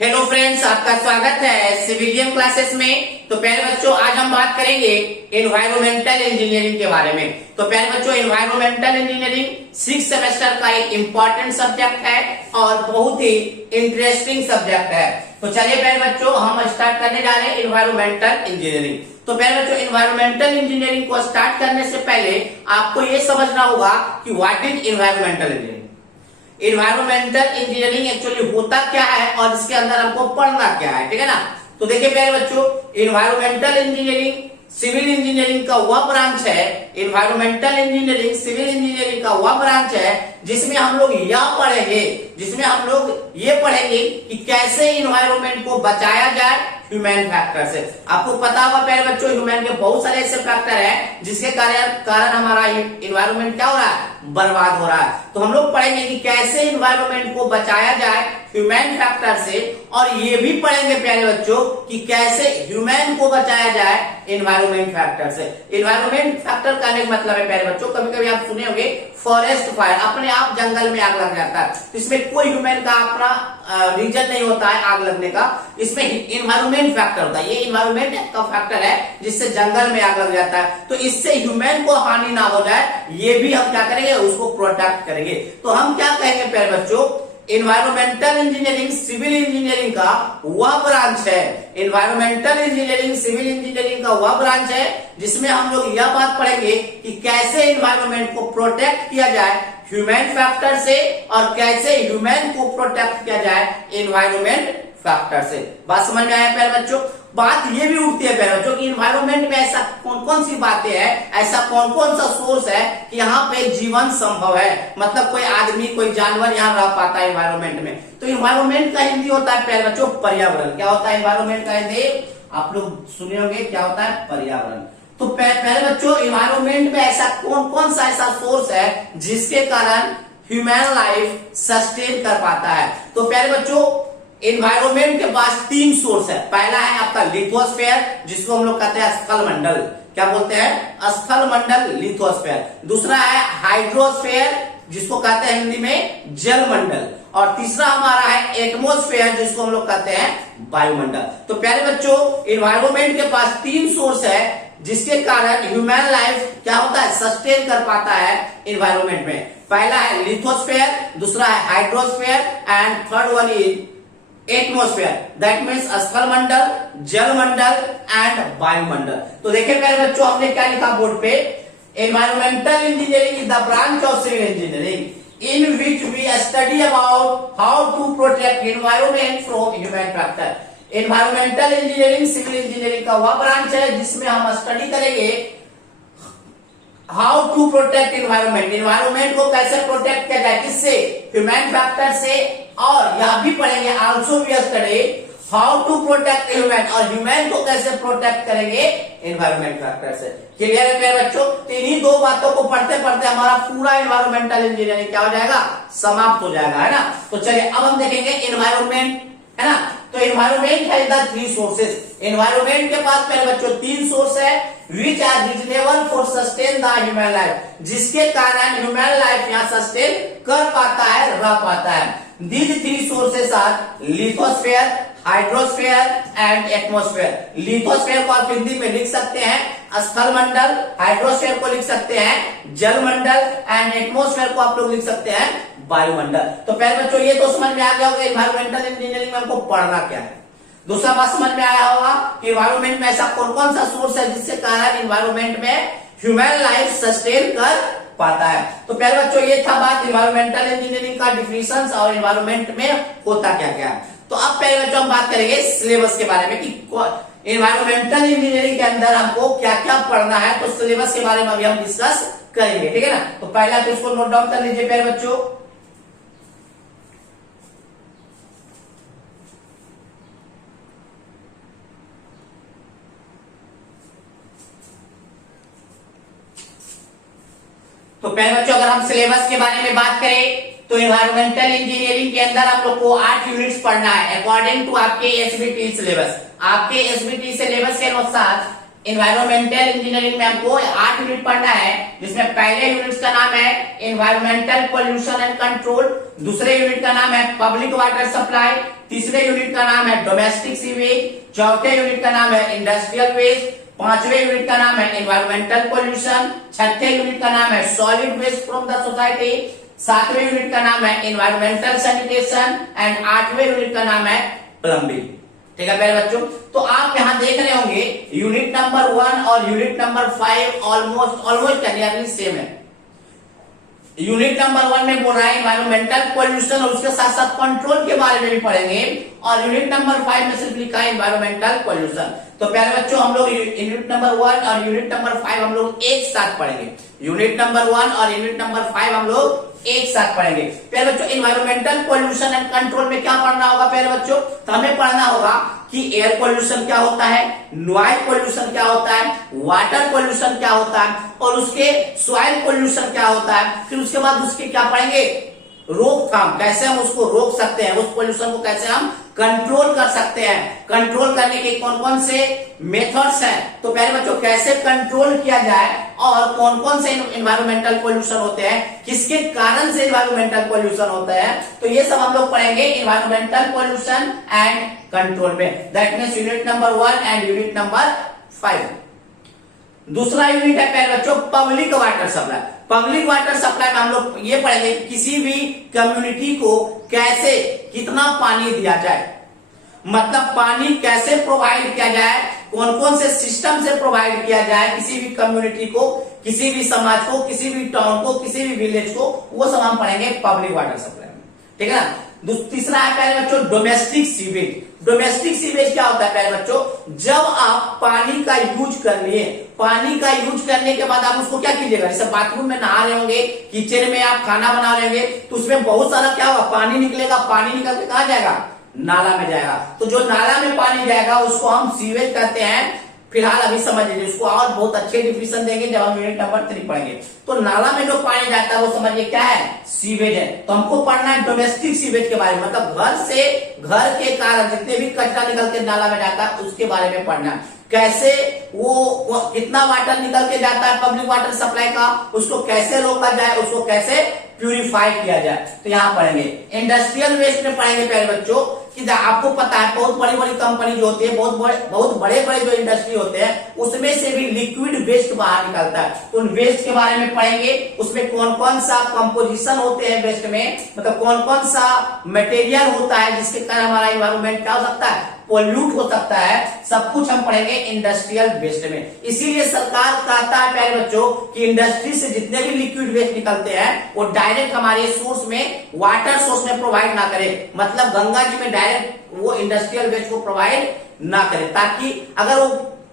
Hello friends, आपका स्वागत है सिविलियन क्लासेस में। तो प्यारे बच्चों, आज हम बात करेंगे एनवायरमेंटल इंजीनियरिंग के बारे में। तो प्यारे बच्चों, एनवायरमेंटल इंजीनियरिंग 6 सेमेस्टर का एक इम्पॉर्टेंट सब्जेक्ट है और बहुत ही इंटरेस्टिंग सब्जेक्ट है। तो चलिए प्यारे बच्चों, हम स्टार्ट करने जा रहे हैं एनवायरमेंटल इंजीनियरिंग। तो प्यारे बच्चों, एनवायरमेंटल इंजीनियरिंग को स्टार्ट करने से पहले आपको ये समझना होगा कि what is environmental engineering. Environmental engineering actually होता क्या है और इसके अंदर हमको पढ़ना क्या है, ठीक है ना। तो देखिए प्यारे बच्चों, इन्वायरमेंटल इंजीनियरिंग सिविल इंजीनियरिंग का वह ब्रांच है, इन्वायरमेंटल इंजीनियरिंग सिविल इंजीनियरिंग का वह ब्रांच है जिसमें हम लोग ये पढ़ेंगे कि कैसे इन्वायरमेंट को बचाया जाए ह्यूमन फैक्टर से। आपको पता होगा प्यारे बच्चों, ह्यूमन के बहुत सारे ऐसे फैक्टर हैं जिसके कारण हमारा इन्वायरमेंट क्या हो रहा है, बर्बाद हो रहा है। तो हम लोग पढ़ेंगे कि कैसे इन्वायरमेंट को बचाया जाए ह्यूमन फैक्टर से, और ये भी पढ़ेंगे प्यारे बच्चों कि कैसे ह्यूमन को बचाया जाए एनवायरमेंट फैक्टर से। एनवायरमेंट फैक्टर कहने का मतलब है प्यारे बच्चों, कभी कभी आप सुने होंगे फॉरेस्ट फायर, अपने आप जंगल में आग लग जाता है, इसमें कोई ह्यूमन का अपना रीजन नहीं होता है आग लगने का, इसमें इन्वायरमेंट फैक्टर होता है। ये इन्वायरमेंट का फैक्टर है जिससे जंगल में आग लग जाता है। तो इससे ह्यूमन को हानि ना हो जाए, ये भी हम क्या करेंगे, उसको प्रोटेक्ट करेंगे। तो हम क्या कहेंगे प्यारे बच्चों, एनवायरमेंटल इंजीनियरिंग सिविल इंजीनियरिंग का वह ब्रांच है, एनवायरमेंटल इंजीनियरिंग सिविल इंजीनियरिंग का वह ब्रांच है जिसमें हम लोग यह बात पढ़ेंगे कि कैसे एनवायरमेंट को प्रोटेक्ट किया जाए ह्यूमन फैक्टर से और कैसे ह्यूमन को प्रोटेक्ट किया जाए एनवायरमेंट फैक्टर से। बात समझ में आया प्यारे बच्चों। बात ये भी उठती है प्यारे बच्चों कि इन्वायरमेंट में ऐसा कौन कौन सी बातें हैं, ऐसा कौन कौन सा सोर्स है कि यहाँ पे जीवन संभव है, मतलब कोई आदमी कोई जानवर यहाँ रह पाता है इन्वायरमेंट में। तो इन्वायरमेंट का हिंदी होता है प्यारे बच्चों पर्यावरण। क्या होता है इन्वायरमेंट का हिंदी, आप लोग सुने होंगे, क्या होता है, पर्यावरण। तो प्यारे बच्चों, इन्वायरमेंट में ऐसा कौन कौन सा ऐसा सोर्स है जिसके कारण ह्यूमन लाइफ सस्टेन कर पाता है। तो प्यारे बच्चों, एनवायरमेंट के पास 3 सोर्स है। पहला है आपका लिथोस्फेयर, जिसको हम लोग कहते हैं स्थल मंडल। क्या बोलते हैं, स्थल मंडल, लिथोस्फेयर। दूसरा है हाइड्रोस्फेयर, जिसको कहते हैं हिंदी में जल मंडल। और तीसरा हमारा है एटमोस्फेयर, जिसको हम लोग कहते हैं वायुमंडल। तो प्यारे बच्चों, एनवायरमेंट के पास 3 सोर्स है जिसके कारण ह्यूमन लाइफ क्या होता है, सस्टेन कर पाता है एनवायरमेंट में। पहला है लिथोस्फेयर, दूसरा है hydrosphere and third one is atmosphere, that means स्थल मंडल, जल मंडल एंड वायुमंडल। तो देखिए प्यारे बच्चों, हमने क्या लिखा बोर्ड पे, environmental engineering is the branch of civil engineering in which we study about how to protect environment from human factor. Environmental engineering civil engineering का वह ब्रांच है जिसमें हम स्टडी करेंगे how to protect environment, environment को कैसे protect किया जाए, किससे, ह्यूमन फैक्टर से। और यह भी पढ़ेंगे also we study how to protect human, और ह्यूमन को कैसे प्रोटेक्ट करेंगे एनवायरमेंट फैक्टर से। क्लियर है प्यारे बच्चों। तो इन्हीं 2 बातों को पढ़ते पढ़ते हमारा पूरा एनवायरमेंटल इंजीनियरिंग क्या हो जाएगा, समाप्त हो जाएगा, है ना। तो चलिए अब हम देखेंगे एनवायरमेंट, है ना। तो एनवायरमेंट है द 3 सोर्सेस। एनवायरमेंट के पास प्यारे बच्चों 3 सोर्स है which are reasonable for sustain the human life, जिसके कारण ह्यूमन लाइफ यहाँ सस्टेन कर पाता है, रह पाता है। These 3 sources are lithosphere, hydrosphere and atmosphere. Lithosphere को आप हिंदी में लिख सकते हैं स्थल मंडल, हाइड्रोस्फेयर को लिख सकते हैं जल मंडल एंड एटमोस्फेयर को आप लोग लिख सकते हैं वायुमंडल। तो प्यारे बच्चों, ये तो समझ में आ गया होगा एनवायरमेंटल इंजीनियरिंग में हमको पढ़ना क्या है। दूसरा बात समझ में आया होगा कि एनवायरमेंट में ऐसा कौन कौन सा सोर्स है जिसके कारण एनवायरमेंट में ह्यूमन लाइफ सस्टेन कर पाता है। तो प्यारे बच्चों, ये था बात एनवायरमेंटल इंजीनियरिंग का डिफिनेशन और एनवायरमेंट में होता क्या क्या है। तो अब प्यारे बच्चों हम बात करेंगे सिलेबस के बारे में कि एनवायरमेंटल इंजीनियरिंग के अंदर हमको क्या क्या पढ़ना है। तो सिलेबस के बारे में अभी हम डिस्कस करेंगे, ठीक है ना। तो पहला तो इसको नोट डाउन कर लीजिए प्यारे बच्चों। तो प्यारे बच्चों, अगर हम सिलेबस के बारे में बात करें तो एनवायरमेंटल इंजीनियरिंग के अंदर आप लोग को 8 यूनिट्स पढ़ना है अकॉर्डिंग टू आपके एसबीटी सिलेबस। आपके एसबीटी सिलेबस के अनुसार एनवायरमेंटल इंजीनियरिंग में हमको 8 यूनिट पढ़ना है, जिसमें पहले यूनिट का नाम है एनवायरमेंटल पोल्यूशन एंड कंट्रोल, दूसरे यूनिट का नाम है पब्लिक वाटर सप्लाई, तीसरे यूनिट का नाम है डोमेस्टिक सीवेज, चौथे यूनिट का नाम है इंडस्ट्रियल वेस्ट, पांचवे यूनिट का नाम है एनवायरमेंटल पोल्यूशन, छठे यूनिट का नाम है solid waste from the society, सातवें यूनिट का नाम है एनवायरमेंटल सैनिटेशन एंड आठवें यूनिट का नाम है प्लम्बिंग। ठीक है प्यारे बच्चों, तो आप यहाँ देख रहे होंगे यूनिट नंबर 1 और unit number 5 almost nearly same है। यूनिट नंबर 1 में बोल रहा है एनवायरमेंटल पोल्यूशन और उसके साथ साथ कंट्रोल के बारे में भी पढ़ेंगे, और यूनिट नंबर 5 में सिर्फ लिखा है एनवायरमेंटल पोल्यूशन। तो प्यारे बच्चों, हम लोग यूनिट नंबर 1 और यूनिट नंबर 5 हम लोग एक साथ पढ़ेंगे। यूनिट नंबर 1 और यूनिट नंबर 5 हम लोग एक साथ पढ़ेंगे। प्यारे बच्चों, एनवायरमेंटल पोल्यूशन एंड कंट्रोल में क्या पढ़ना होगा प्यारे बच्चों? तो हमें पढ़ना होगा कि एयर पोल्यूशन क्या होता है, नॉइज पोल्यूशन क्या होता है, वाटर पोल्यूशन क्या होता है, और उसके सॉइल पोल्यूशन क्या होता है। फिर उसके बाद उसके क्या पढ़ेंगे, रोकथाम, कैसे हम उसको रोक सकते हैं, उस पोल्यूशन को कैसे हम कंट्रोल कर सकते हैं, कंट्रोल करने के कौन कौन से मेथड्स हैं। तो प्यारे बच्चों, कैसे कंट्रोल किया जाए और कौन कौन से एनवायरमेंटल पोल्यूशन होते हैं, किसके कारण से एनवायरमेंटल पोल्यूशन होता है, तो ये सब हम लोग पढ़ेंगे एनवायरमेंटल पोल्यूशन एंड कंट्रोल में। That means unit number 1 and unit number 5। दूसरा यूनिट है प्यारे बच्चों public water supply. Public water supply में हम लोग ये पढ़ेंगे किसी भी कम्युनिटी को कैसे कितना पानी दिया जाए, मतलब पानी कैसे प्रोवाइड किया जाए, कौन कौन से सिस्टम से प्रोवाइड किया जाए किसी भी कम्युनिटी को, किसी भी समाज को, किसी भी टाउन को, किसी भी विलेज को, वो सब हम पढ़ेंगे पब्लिक वाटर सप्लाई में। ठीक है ना। तीसरा है प्यारे बच्चों डोमेस्टिक सीवेज। डोमेस्टिक सीवेज क्या होता है प्यारे बच्चों? जब आप पानी का यूज कर लिए, पानी का यूज करने के बाद आप उसको क्या कीजिएगा, जैसे बाथरूम में नहा रहे होंगे, किचन में आप खाना बना रहे होंगे, तो उसमें बहुत सारा क्या होगा, पानी निकलेगा। पानी निकल के कहाँ जाएगा, नाला में जाएगा। तो जो नाला में पानी जाएगा उसको हम सीवेज कहते हैं। फिलहाल अभी समझ लीजिए, उसको और बहुत अच्छे डिफिनेशन देंगे जब हम यूनिट नंबर 3 पढ़ेंगे। तो नाला में जो पानी जाता है वो समझिए क्या है, सीवेज है। तो हमको पढ़ना है डोमेस्टिक सीवेज के बारे में, मतलब घर से, घर के कारण जितने भी कचरा निकल के नाला में जाता है उसके बारे में पढ़ना है। कैसे वो कितना वाटर निकल के जाता है पब्लिक वाटर सप्लाई का, उसको कैसे रोका जाए, उसको कैसे प्यूरिफाई किया जाए, तो यहाँ पढ़ेंगे। इंडस्ट्रियल वेस्ट में पढ़ेंगे प्यारे बच्चों कि आपको पता है बहुत बड़ी बड़ी कंपनी जो होती है, बहुत बड़े बड़े जो इंडस्ट्री होते हैं, उसमें से भी लिक्विड वेस्ट बाहर निकलता है। तो उन वेस्ट के बारे में पढ़ेंगे, उसमें कौन कौन सा कंपोजिशन होते हैं वेस्ट में, मतलब कौन कौन सा मटेरियल होता है जिसके कारण हमारा एनवायरमेंट क्या हो सकता है, पोल्यूट हो सकता है। सब कुछ हम पढ़ेंगे इंडस्ट्रियल वेस्ट में। इसीलिए सरकार कहता है प्यारे बच्चों कि इंडस्ट्री से जितने भी लिक्विड वेस्ट निकलते हैं वो डायरेक्ट हमारे सोर्स में, वाटर सोर्स में प्रोवाइड ना करे, मतलब गंगा जी में डायरेक्ट वो इंडस्ट्रियल वेस्ट को प्रोवाइड ना करे, ताकि अगर वो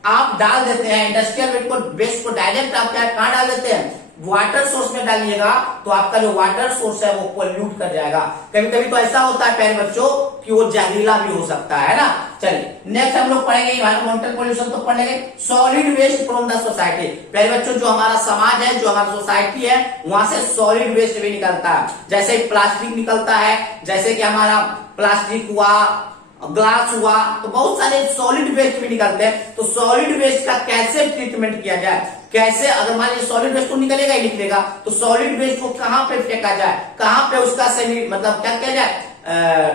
आप डाल देते हैं इंडस्ट्रियल वेस्ट को डायरेक्ट आप कहाँ डाल देते हैं, वाटर सोर्स में डालिएगा, तो आपका जो वाटर सोर्स है वो पोल्यूट कर जाएगा। कभी कभी तो ऐसा होता है प्यारे बच्चों कि वो जहरीला भी हो सकता है ना। चलिए नेक्स्ट हम लोग पढ़ेंगे एनवायरमेंटल पोल्यूशन। तो पढ़ेंगे solid waste from the society. प्यारे बच्चों, जो हमारा समाज है, जो हमारा सोसाइटी है, वहां से सॉलिड वेस्ट भी निकलता है। जैसे प्लास्टिक निकलता है, जैसे कि हमारा प्लास्टिक हुआ, ग्लास हुआ, तो बहुत सारे सॉलिड वेस्ट भी निकलते हैं। तो सॉलिड वेस्ट का कैसे ट्रीटमेंट किया जाए, कैसे, अगर मान लीजिए सॉलिड वेस्ट तो निकलेगा ही निकलेगा, तो सॉलिड वेस्ट को कहाँ पे फेंका जाए, कहाँ पे उसका सही मतलब क्या किया जाए,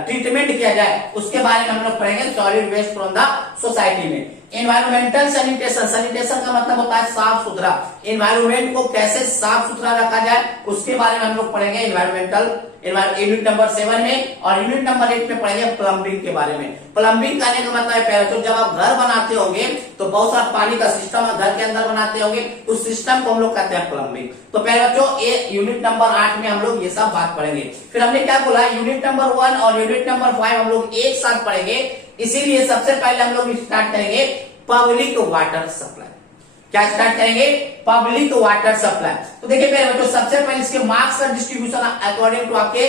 ट्रीटमेंट किया जाए, उसके बारे में हम लोग पढ़ेंगे solid waste from the society में। एनवायरमेंटल सैनिटेशन, सैनिटेशन का मतलब होता है साफ सुथरा। एनवायरमेंट को कैसे साफ सुथरा रखा जाए उसके बारे में हम लोग पढ़ेंगे एनवायरमेंटल यूनिट नंबर 7 में। और यूनिट नंबर 8 में पढ़ेंगे प्लम्बिंग के बारे में। प्लम्बिंग करने का मतलब है पहले तो जब आप घर बनाते होंगे तो बहुत सारा पानी का सिस्टम घर के अंदर बनाते होंगे, उस सिस्टम को हम लोग कहते हैं प्लम्बिंग। तो पहले बच्चों ये यूनिट नंबर 8 में हम लोग ये सब बात पढ़ेंगे। फिर हमने क्या बोला, यूनिट नंबर 1 और यूनिट नंबर 5 हम लोग एक साथ पढ़ेंगे। इसीलिए सबसे पहले हम लोग स्टार्ट करेंगे पब्लिक वाटर सप्लाई। क्या स्टार्ट करेंगे, पब्लिक वाटर सप्लाई। तो देखिए पहले बच्चों, सबसे पहले इसके मार्क्स का डिस्ट्रीब्यूशन अकॉर्डिंग टू आपके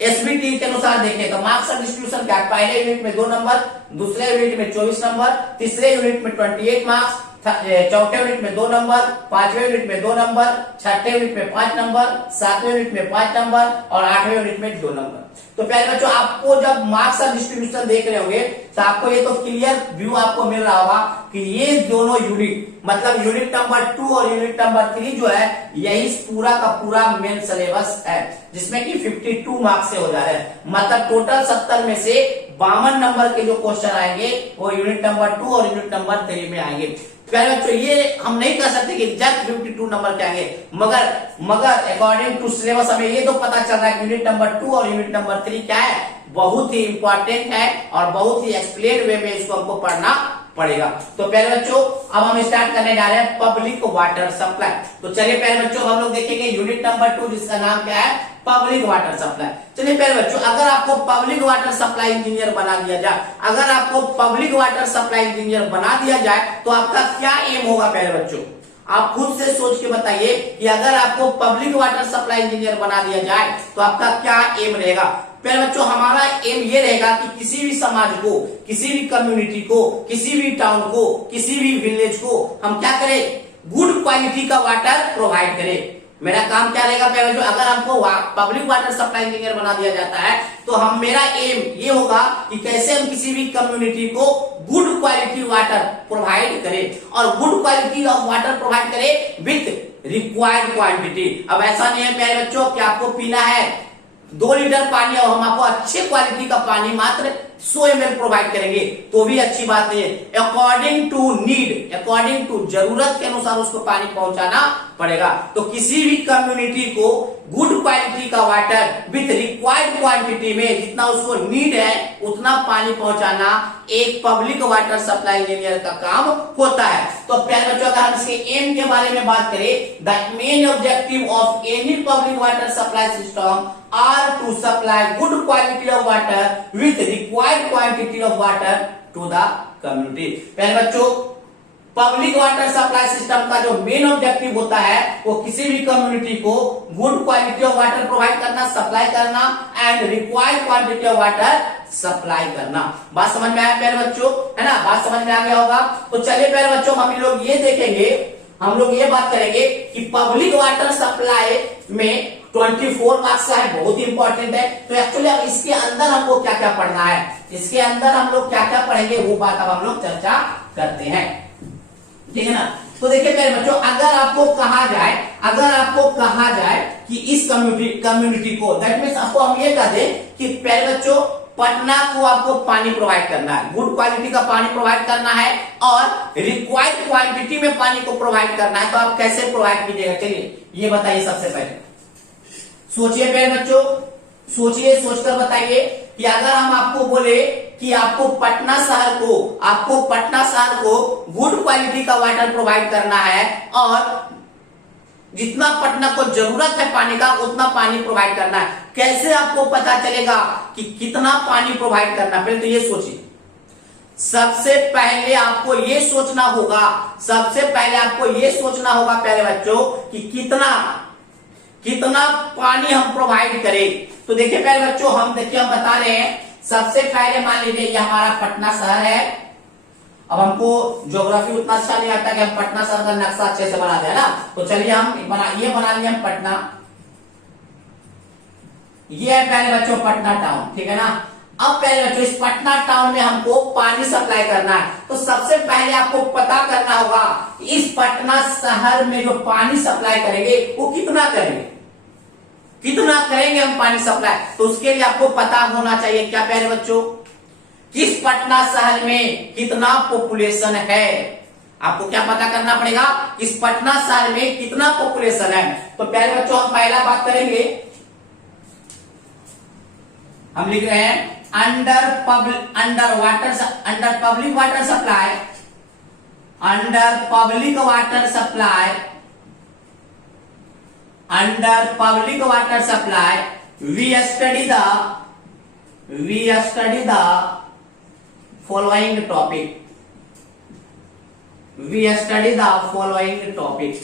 एसबीटी के अनुसार देखें तो मार्क्स का डिस्ट्रीब्यूशन क्या है, पहले यूनिट में 2 नंबर, दूसरे यूनिट में 24 नंबर, तीसरे यूनिट में 28 मार्क्स, चौथे यूनिट में 2 नंबर, 5वें यूनिट में 2 नंबर, 6ठे यूनिट में 5 नंबर, 7वें यूनिट में 5 नंबर और 8वें यूनिट में 2 नंबर। तो प्यारे बच्चों, आपको जब मार्क्स का डिस्ट्रीब्यूशन देख रहे होंगे तो आपको ये तो क्लियर व्यू आपको मिल रहा होगा कि ये दोनों यूनिट, मतलब यूनिट नंबर 2 और यूनिट नंबर 3 जो है, यही पूरा का पूरा मेन सिलेबस है, जिसमें कि 52 मार्क्स से हो जा रहे हैं। मतलब टोटल 70 में से 52 नंबर के जो क्वेश्चन आएंगे वो यूनिट नंबर 2 और यूनिट नंबर 3 में आएंगे। प्यारे बच्चों, ये हम नहीं कह सकते कि एग्जैक्ट 52 नंबर के आएंगे, मगर अकॉर्डिंग टू सिलेबस हमें ये तो पता चल रहा है कि यूनिट नंबर 2 और यूनिट नंबर 3 क्या है, बहुत ही इंपॉर्टेंट है और बहुत ही एक्सप्लेन वे में इसको हमको पढ़ना पड़ेगा। तो प्यारे बच्चों, अब हम स्टार्ट करने जा रहे हैं पब्लिक वाटर सप्लाई। तो चलिए प्यारे बच्चों, हम लोग देखेंगे यूनिट नंबर 2 जिसका नाम क्या है, पब्लिक वाटर सप्लाई। चलिए प्यारे बच्चों, अगर आपको पब्लिक वाटर सप्लाई इंजीनियर बना दिया जाए, अगर आपको पब्लिक वाटर सप्लाई इंजीनियर बना दिया जाए तो आपका क्या एम होगा प्यारे बच्चों? आप खुद से सोच के बताइए कि अगर आपको पब्लिक वाटर सप्लाई इंजीनियर बना दिया जाए तो आपका क्या एम रहेगा? प्यारे बच्चों, हमारा एम ये रहेगा कि किसी भी समाज को, किसी भी कम्युनिटी को, किसी भी टाउन को, किसी भी विलेज को हम क्या करें, गुड क्वालिटी का वाटर प्रोवाइड करें। मेरा काम क्या रहेगा प्यारे बच्चों, अगर हमको पब्लिक वाटर सप्लाई इंजीनियर बना दिया जाता है तो मेरा एम ये होगा कि कैसे हम किसी भी कम्युनिटी को गुड क्वालिटी वाटर प्रोवाइड करें और good quality of water provide करें विथ रिक्वायर्ड क्वांटिटी। अब ऐसा नहीं है प्यारे बच्चों कि आपको पीना है 2 लीटर पानी और हम आपको अच्छे क्वालिटी का पानी मात्र 100 ml प्रोवाइड करेंगे तो भी अच्छी बात नहीं है। According to need, according to जरूरत के अनुसार उसको पानी पहुंचाना पड़ेगा। तो किसी भी कम्युनिटी को गुड क्वालिटी का वाटर विथ रिक्वायर्ड क्वांटिटी में जितना उसको नीड है उतना पानी पहुंचाना एक पब्लिक वाटर सप्लाई इंजीनियर का काम होता है। तो प्यारे बच्चों, अगर हम इसके एम के बारे में बात करें, the main objective of any public water supply system are to supply good quality of water with required quantity of water to the community. पहले बच्चों, पब्लिक वाटर सप्लाई सिस्टम का जो मेन ऑब्जेक्टिव होता है वो किसी भी कम्युनिटी को good quality of water provide करना, सप्लाई करना and required quantity of water supply करना। बात समझ में आया प्यारे बच्चों, है ना? बात समझ में आ गया होगा। तो चलिए प्यारे बच्चों, हम लोग ये देखेंगे, हम लोग ये बात करेंगे कि पब्लिक वाटर सप्लाई में 24 मार्क्स का है, बहुत ही इंपॉर्टेंट है। तो एक्चुअली अब इसके अंदर हमको क्या क्या पढ़ना है, इसके अंदर हम लोग क्या क्या पढ़ेंगे वो बात अब हम लोग चर्चा करते हैं, ठीक है ना? तो देखिए प्यारे बच्चों, अगर आपको कहा जाए कि इस कम्युनिटी को, दैट मीन्स आपको हम ये कह दें कि प्यारे बच्चों पटना को आपको पानी प्रोवाइड करना है, गुड क्वालिटी का पानी प्रोवाइड करना है और रिक्वायर्ड क्वांटिटी में पानी को प्रोवाइड करना है। तो आप कैसे प्रोवाइड कीजिएगा, चलिए ये बताइए। सबसे पहले सोचिए प्यारे बच्चों, सोचिए, सोचकर बताइए कि अगर हम आपको बोले कि आपको पटना शहर को गुड क्वालिटी का वाटर प्रोवाइड करना है और जितना पटना को जरूरत है पानी का उतना पानी प्रोवाइड करना है, कैसे आपको पता चलेगा कि कितना पानी प्रोवाइड करना? पहले तो ये सोचिए। सबसे पहले आपको ये सोचना होगा प्यारे बच्चों कि कितना पानी हम प्रोवाइड करें। तो देखिए प्यारे बच्चों, हम बता रहे हैं, सबसे पहले मान लीजिए ये हमारा पटना शहर है। अब हमको ज्योग्राफी उतना अच्छा नहीं आता कि हम पटना शहर का नक्शा अच्छे से बना दें ना, तो चलिए हम बना लिए हम पटना। ये है प्यारे बच्चों पटना टाउन, ठीक है ना? अब प्यारे बच्चों, इस पटना टाउन में हमको पानी सप्लाई करना है। तो सबसे पहले आपको पता करना होगा इस पटना शहर में जो पानी सप्लाई करेंगे वो कितना करेंगे हम पानी सप्लाई। तो उसके लिए आपको पता होना चाहिए क्या प्यारे बच्चों, किस पटना शहर में कितना पॉपुलेशन है। आपको क्या पता करना पड़ेगा, इस पटना शहर में कितना पॉपुलेशन है। तो प्यारे बच्चों, हम पहला बात करेंगे, हम लिख रहे हैं under public water supply we study the following topic.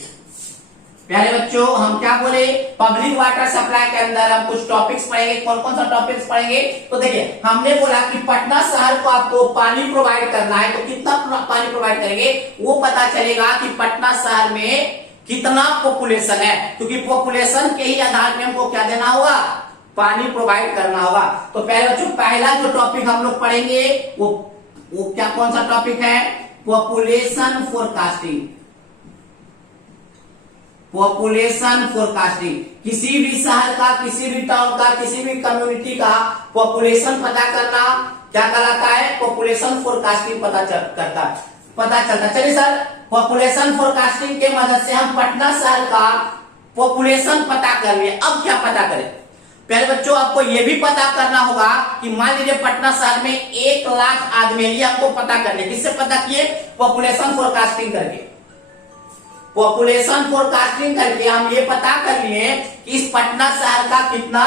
प्यारे बच्चों हम क्या बोले, पब्लिक वाटर सप्लाई के अंदर हम कुछ टॉपिक्स पढ़ेंगे। कौन कौन सा टॉपिक्स पढ़ेंगे, तो देखिए हमने बोला कि पटना शहर को आपको पानी प्रोवाइड करना है, तो कितना पानी प्रोवाइड करेंगे वो पता चलेगा कि पटना शहर में कितना पॉपुलेशन है, क्योंकि पॉपुलेशन के ही आधार पे हमको क्या देना होगा, पानी प्रोवाइड करना होगा। तो पहले बच्चों पहला जो टॉपिक हम लोग पढ़ेंगे वो क्या कौन सा टॉपिक है, पॉपुलेशन फोरकास्टिंग। पॉपुलेशन फोरकास्टिंग, किसी भी शहर का, किसी भी टाउन का, किसी भी कम्युनिटी का पॉपुलेशन पता करना क्या कहलाता है, पॉपुलेशन फोरकास्टिंग पता चलता। चलिए सर, पॉपुलेशन फोरकास्टिंग के मदद से हम पटना शहर का पॉपुलेशन पता कर लिए। अब क्या पता करें, पहले बच्चों आपको यह भी पता करना होगा कि मान लीजिए पटना शहर में 1 लाख आदमी है, ये आपको पता कर लिया। किससे पता किए, पॉपुलेशन फोरकास्टिंग करके। पॉपुलेशन फोरकास्टिंग करके हम ये पता कर लिए कि इस पटना शहर का कितना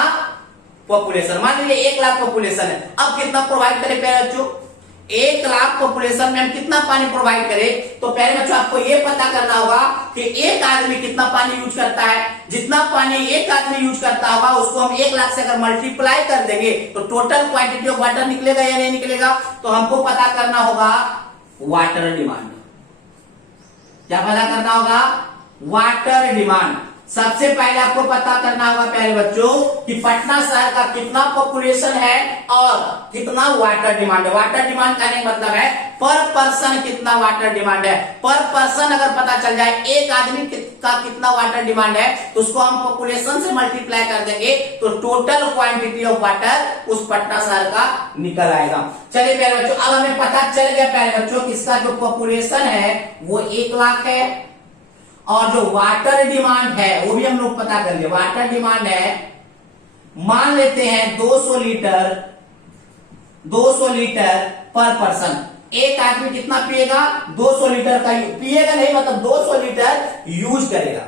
पॉपुलेशन, मान लीजिए 1 लाख पॉपुलेशन है। अब कितना प्रोवाइड करें पहले बच्चों, 1 लाख पॉपुलेशन में हम कितना पानी प्रोवाइड करें, तो पहले बच्चों आपको ये पता करना होगा कि एक आदमी कितना पानी यूज करता है। जितना पानी एक आदमी यूज करता होगा उसको हम 1 लाख से अगर मल्टीप्लाई कर देंगे तो टोटल क्वांटिटी ऑफ वाटर निकलेगा या नहीं निकलेगा। तो हमको पता करना होगा वाटर डिमांड। क्या पता करना होगा, वाटर डिमांड। सबसे पहले आपको पता करना होगा प्यारे बच्चों कि पटना शहर का कितना पॉपुलेशन है और कितना वाटर डिमांड है। वाटर डिमांड कहने का मतलब है पर पर्सन कितना वाटर डिमांड है। पर पर्सन अगर पता चल जाए एक आदमी का कितना वाटर डिमांड है तो उसको हम पॉपुलेशन से मल्टीप्लाई कर देंगे तो टोटल क्वांटिटी ऑफ वाटर उस पटना शहर का निकल आएगा। चलिए प्यारे बच्चों, अब हमें पता चल गया प्यारे बच्चों किसका जो पॉपुलेशन है वो 1 लाख है और जो वाटर डिमांड है वो भी हम लोग पता कर लिए। वाटर डिमांड है, मान लेते हैं 200 लीटर पर पर्सन। एक आदमी कितना पिएगा, 200 लीटर का पिएगा, नहीं मतलब 200 लीटर यूज करेगा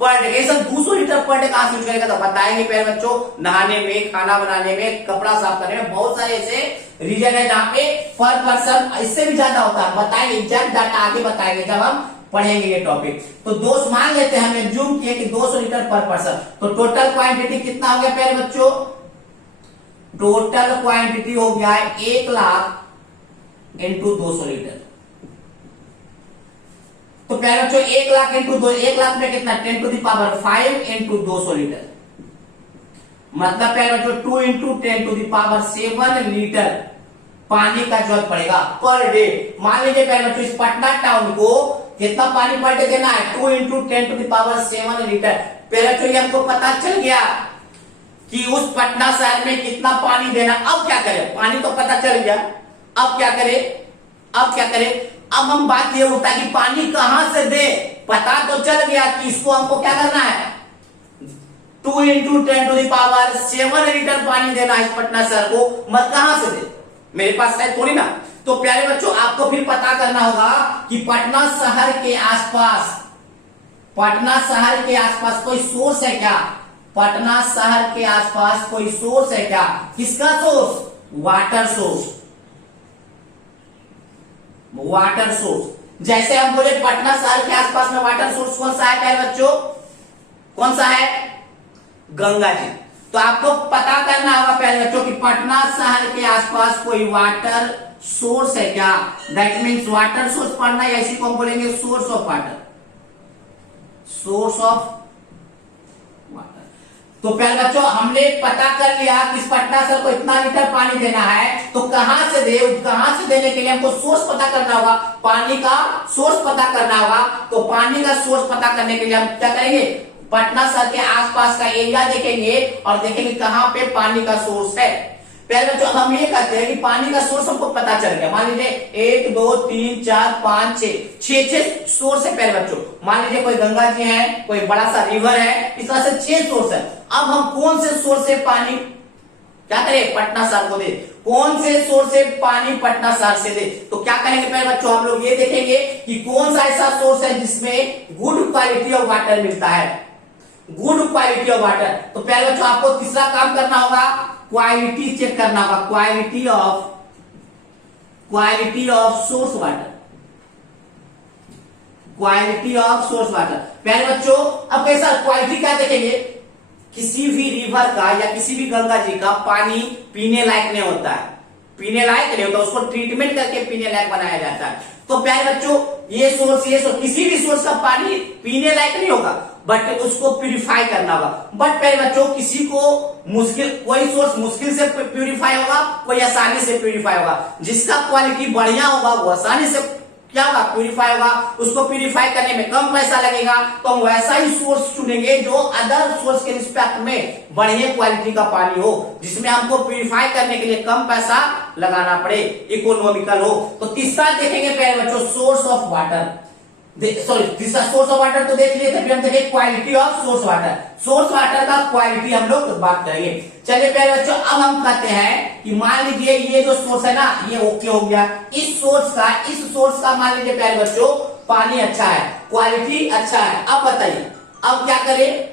पर डे। सब 200 लीटर पर डे कहां से यूज करेगा तो बताएंगे प्यारे बच्चों। नहाने में, खाना बनाने में, कपड़ा साफ करने में, बहुत सारे ऐसे रीजन है जहां पे पर पर्सन इससे भी ज्यादा होता है। बताएंगे, एग्जैक्ट डाटा आगे बताएंगे जब हम पढ़ेंगे ये टॉपिक। तो दोस्त मान लेते हैं, हमने जूम किए कि 200 लीटर पर पर्सन, तो टोटल क्वांटिटी कितना हो गया प्यारे बच्चों, टोटल क्वांटिटी हो गया 1 लाख इंटू 200 लीटर। तो प्यारे बच्चों 1 लाख इंटू 1 लाख में कितना, 10 to the power 5 into 200 litre, मतलब प्यारे बच्चों 2 into 10 to the power 7 litre पानी का जरूरत पड़ेगा पर डे। मान लीजिए प्यारे बच्चों इस पटना टाउन को कितना पानी पर डे देना है, 2 into 10 to the power 7 litre. प्यारे बच्चों ये हमको पता चल गया कि उस पटना शहर में कितना पानी देना। अब क्या करें, पानी तो पता चल गया, अब क्या करें, अब हम बात ये होता है कि पानी कहां से दे। पता तो चल गया कि इसको हमको क्या करना है, 2 into 10 to the power 7 litre पानी देना है इस पटना शहर को, मत कहां से दे, मेरे पास है थोड़ी ना। तो प्यारे बच्चों आपको फिर पता करना होगा कि पटना शहर के आसपास कोई सोर्स है क्या, पटना शहर के आसपास कोई सोर्स है क्या, किसका सोर्स, वाटर सोर्स। जैसे हम बोले पटना शहर के आसपास में वाटर सोर्स कौन सा है प्यारे बच्चों, कौन सा है, गंगा जी। तो आपको पता करना होगा प्यारे बच्चों कि पटना शहर के आसपास कोई वाटर सोर्स है क्या। दैट मीन्स वाटर सोर्स पढ़ना या इसी को हम बोलेंगे source of water, source of water. तो प्यारे बच्चों हमने पता कर लिया कि इस पटना शहर को इतना लीटर पानी देना है, तो कहां से देने के लिए हमको सोर्स पता करना होगा, पानी का सोर्स पता करना होगा। तो पानी का सोर्स पता करने के लिए हम क्या करेंगे, पटना शहर के आसपास का एरिया देखेंगे और देखेंगे कहां पे पानी का सोर्स है। पहले बच्चों हम ये कहते हैं कि पानी का सोर्स हमको पता चल गया। मान लीजिए 1 2 3 4 5 6 सोर्स है पहले बच्चों। मान लीजिए कोई गंगा जी है, कोई बड़ा सा रिवर है, इस तरह से 6 सोर्स है। अब हम कौन से सोर्स से पानी क्या करें, पटना शहर को दे, कौन से सोर्स से पानी पटना शहर से दे। तो क्या करेंगे पहले बच्चों, हम लोग ये देखेंगे कि कौन सा ऐसा सोर्स है जिसमें गुड क्वालिटी ऑफ वाटर मिलता है, गुड क्वालिटी ऑफ वाटर। तो पहले बच्चों आपको तीसरा काम करना होगा, क्वालिटी चेक करना होगा, quality of source water. Quality of source water. प्यारे बच्चों अब कैसा क्वालिटी क्या देखेंगे, किसी भी रिवर का या किसी भी गंगा जी का पानी पीने लायक नहीं होता है, पीने लायक नहीं होता, उसको ट्रीटमेंट करके पीने लायक बनाया जाता है। तो प्यारे बच्चों ये सोर्स किसी भी सोर्स का पानी पीने लायक नहीं होगा, बट उसको प्यूरिफाई करना होगा। बट प्यारे बच्चों किसी को कोई सोर्स मुश्किल से प्यूरिफाई होगा, कोई आसानी से प्यूरिफाई होगा। जिसका क्वालिटी बढ़िया होगा वो आसानी से क्या होगा, प्यूरिफाई होगा। उसको प्यूरिफाई करने में कम पैसा लगेगा, तो हम वैसा ही सोर्स चुनेंगे जो अदर सोर्स के रिस्पेक्ट में बढ़िया क्वालिटी का पानी हो, जिसमें हमको प्यूरिफाई करने के लिए कम पैसा लगाना पड़े, इकोनॉमिकल हो। तो तीसरा देखेंगे प्यारे बच्चों सोर्स ऑफ वाटर, सॉरी तीसरा सोर्स ऑफ वाटर तो देख लिए थे, फिर हम देखेंगे quality of source water. Source water का क्वालिटी हम लोग बात करेंगे। चलिए प्यारे बच्चों अब हम कहते हैं कि मान लीजिए ये जो सोर्स है ना ये ओके हो गया, इस सोर्स का मान लीजिए प्यारे बच्चों पानी अच्छा है, क्वालिटी अच्छा है। अब बताइए अब क्या करें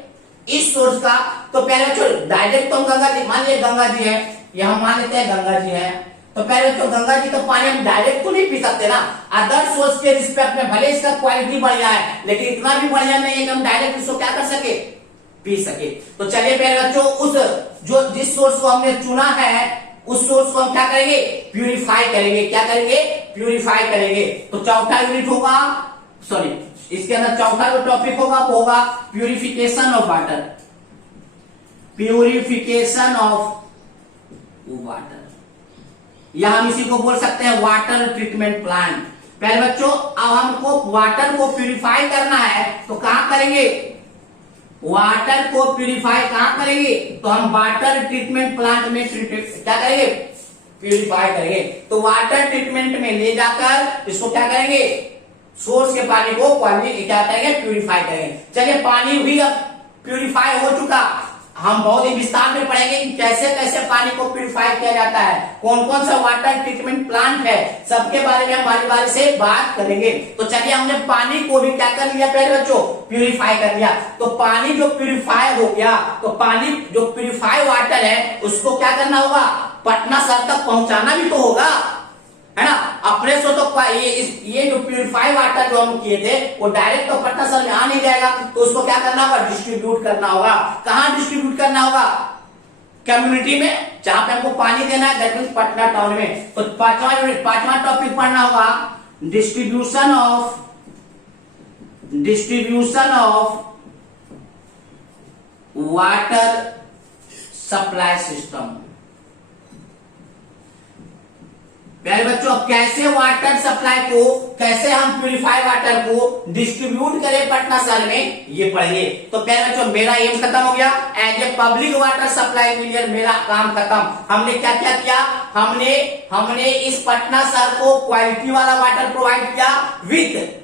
इस सोर्स का, तो प्यारे बच्चों डायरेक्ट तो हम गंगा जी, मान लीजिए गंगा जी है, यहां मान लेते हैं गंगा जी है, तो प्यारे बच्चों गंगा जी का पानी हम डायरेक्ट तो नहीं पी सकते ना, अदर सोर्स के रिस्पेक्ट में भले इसका क्वालिटी बढ़िया है लेकिन इतना भी बढ़िया नहीं है कि हम डायरेक्ट इसको क्या कर सके, पी सके। तो चलिए प्यारे बच्चों जिस सोर्स को हमने चुना है उस सोर्स को हम क्या करेंगे, प्यूरिफाई करेंगे। क्या करेंगे, प्यूरिफाई करेंगे। तो चौथा यूनिट होगा, सॉरी इसके अंदर चौथा जो टॉपिक होगा वो होगा purification of water, purification of water, या हम इसी को बोल सकते हैं वाटर ट्रीटमेंट प्लांट। पहले बच्चों अब हमको वाटर को प्यूरिफाई करना है तो कहां करेंगे, वाटर को प्यूरिफाई कहां करेंगे, तो हम वाटर ट्रीटमेंट प्लांट में क्या करेंगे, प्यूरिफाई करेंगे। तो वाटर ट्रीटमेंट में ले जाकर इसको क्या करेंगे, सोर्स के पानी को क्वालिटी क्या करेंगे, प्यूरिफाई करेंगे। चलिए पानी भी अब प्यूरिफाई हो चुका, हम बहुत ही विस्तार में पढ़ेंगे कि कैसे कैसे पानी को प्यूरिफाई किया जाता है, कौन कौन सा वाटर ट्रीटमेंट प्लांट है, सबके बारे में हम बारी बारी से बात करेंगे। तो चलिए हमने पानी को भी क्या कर लिया पहले बच्चों, प्यूरिफाई कर लिया। तो पानी जो प्यूरिफाई हो गया, तो पानी जो प्यूरिफाई वाटर है उसको क्या करना होगा, पटना शहर तक पहुंचाना भी तो होगा, है ना। अपने से तो ये जो प्यूरिफाई वाटर जो हम किए थे वो डायरेक्ट तो पटना शहर में आ नहीं जाएगा, तो उसको क्या करना होगा, डिस्ट्रीब्यूट करना होगा। कहां डिस्ट्रीब्यूट करना होगा, कम्युनिटी में जहां पे हमको पानी देना है, दैट मींस पटना टाउन में। तो पांचवा टॉपिक पढ़ना होगा distribution of water supply system. प्यारे बच्चों कैसे वाटर सप्लाई को, कैसे हम प्यूरिफाई वाटर को डिस्ट्रीब्यूट करें पटना शहर में, ये पढ़िए। तो प्यारे बच्चों मेरा एम खत्म हो गया, as a public water supply engineer मेरा काम खत्म। हमने क्या क्या किया, हमने इस पटना शहर को क्वालिटी वाला वाटर प्रोवाइड किया विद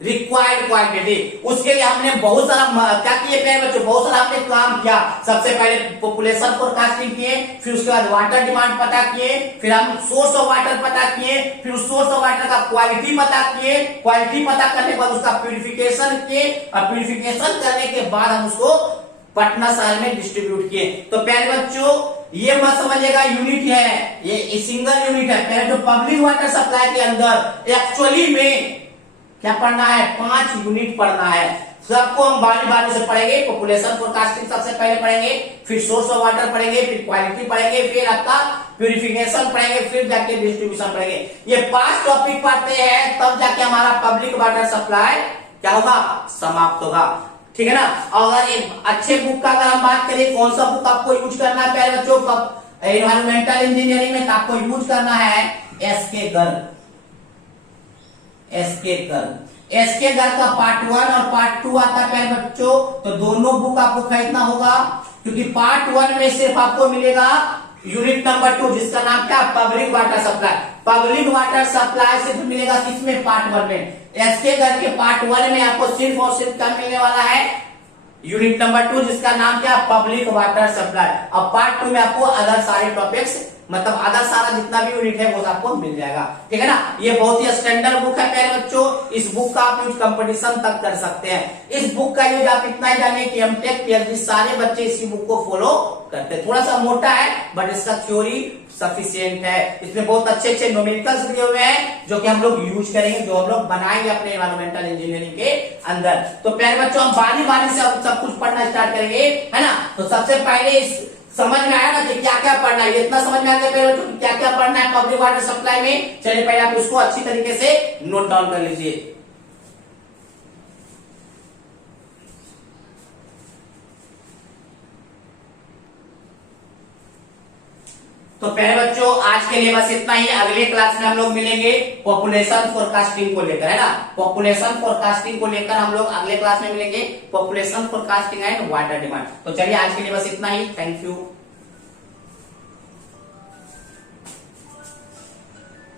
रिक्वायर्ड क्वांटिटी। उसके लिए हमने बहुत सारा क्या किए प्यारे बच्चों, बहुत सारा हमने काम किया। सबसे पहले पॉपुलेशन फोरकास्टिंग किए, फिर उसके बाद वाटर डिमांड पता किए, फिर हम सोर्स ऑफ वाटर पता किए, फिर उस सोर्स ऑफ वाटर का क्वालिटी पता किए, क्वालिटी पता करने के बाद उसका प्यूरिफिकेशन किए, और प्यूरिफिकेशन करने के बाद हम उसको पटना शहर में डिस्ट्रीब्यूट किए। तो प्यारे बच्चों ये मत समझिएगा यूनिट है, ये सिंगल यूनिट है। पहले जो पब्लिक वाटर सप्लाई के अंदर एक्चुअली में क्या पढ़ना है, 5 यूनिट पढ़ना है। सबको हम बारी बारी से पढ़ेंगे। पॉपुलेशन फोरकास्टिंग सबसे पहले पढ़ेंगे, फिर सोर्स ऑफ वाटर पढ़ेंगे, फिर क्वालिटी पढ़ेंगे, फिर आपका प्यूरिफिकेशन पढ़ेंगे, फिर जाके डिस्ट्रीब्यूशन पढ़ेंगे। ये 5 टॉपिक पढ़ते हैं तब जाके हमारा पब्लिक वाटर सप्लाई क्या होगा, समाप्त होगा। ठीक है ना। अगर एक अच्छे बुक का अगर हम बात करें, कौन सा बुक आपको यूज करना है प्यारे बच्चों, एनवायरमेंटल इंजीनियरिंग में आपको यूज करना है एसके गर्ग का पार्ट 1 और पार्ट 2 आता है प्यारे बच्चों। तो दोनों बुक आपको खरीदना होगा, क्योंकि पार्ट 1 में सिर्फ आपको मिलेगा यूनिट नंबर 2 जिसका नाम क्या, public water supply. Public water supply सिर्फ मिलेगा किसमें, पार्ट 1 में। एसके गर्ग के पार्ट 1 में आपको सिर्फ और सिर्फ क्या मिलने वाला है, यूनिट नंबर 2 जिसका नाम क्या, पब्लिक वाटर सप्लाई। अब पार्ट 2 में आपको अदर सारे टॉपिक्स मतलब आधा सारा जितना भी यूनिट है वो आपको मिल जाएगा, ठीक है ना। ये बहुत ही स्टैंडर्ड बुक है प्यारे बच्चों, इस बुक का आप यूज कंपटीशन तक कर सकते हैं। इस बुक का यूज आप इतना ही जानिए कि एमटेक पीएचडी सारे बच्चे इसी बुक को फॉलो करते हैं। थोड़ा सा मोटा है बट इसका थ्योरी सफिशिएंट है, इसमें बहुत अच्छे अच्छे न्यूमेरिकल्स दिए हुए हैं जो कि हम लोग यूज करेंगे, जो हम लोग बनाएंगे अपने एनवायरमेंटल इंजीनियरिंग के अंदर। तो प्यारे बच्चों हम बारी बारी से अब सब कुछ पढ़ना स्टार्ट करेंगे, है ना। तो सबसे पहले समझ में आया ना कि क्या क्या पढ़ना है, इतना समझ में आ गया प्यारे बच्चों क्या क्या पढ़ना है पब्लिक वाटर सप्लाई में। चलिए पहले आप इसको अच्छी तरीके से नोट डाउन कर लीजिए। तो प्यारे बच्चों आज के लिए बस इतना ही, अगले क्लास में हम लोग मिलेंगे पॉपुलेशन फोरकास्टिंग को लेकर, है ना। पॉपुलेशन फोरकास्टिंग को लेकर हम लोग अगले क्लास में मिलेंगे, population forecasting and water demand. तो चलिए आज के लिए बस इतना ही, थैंक यू।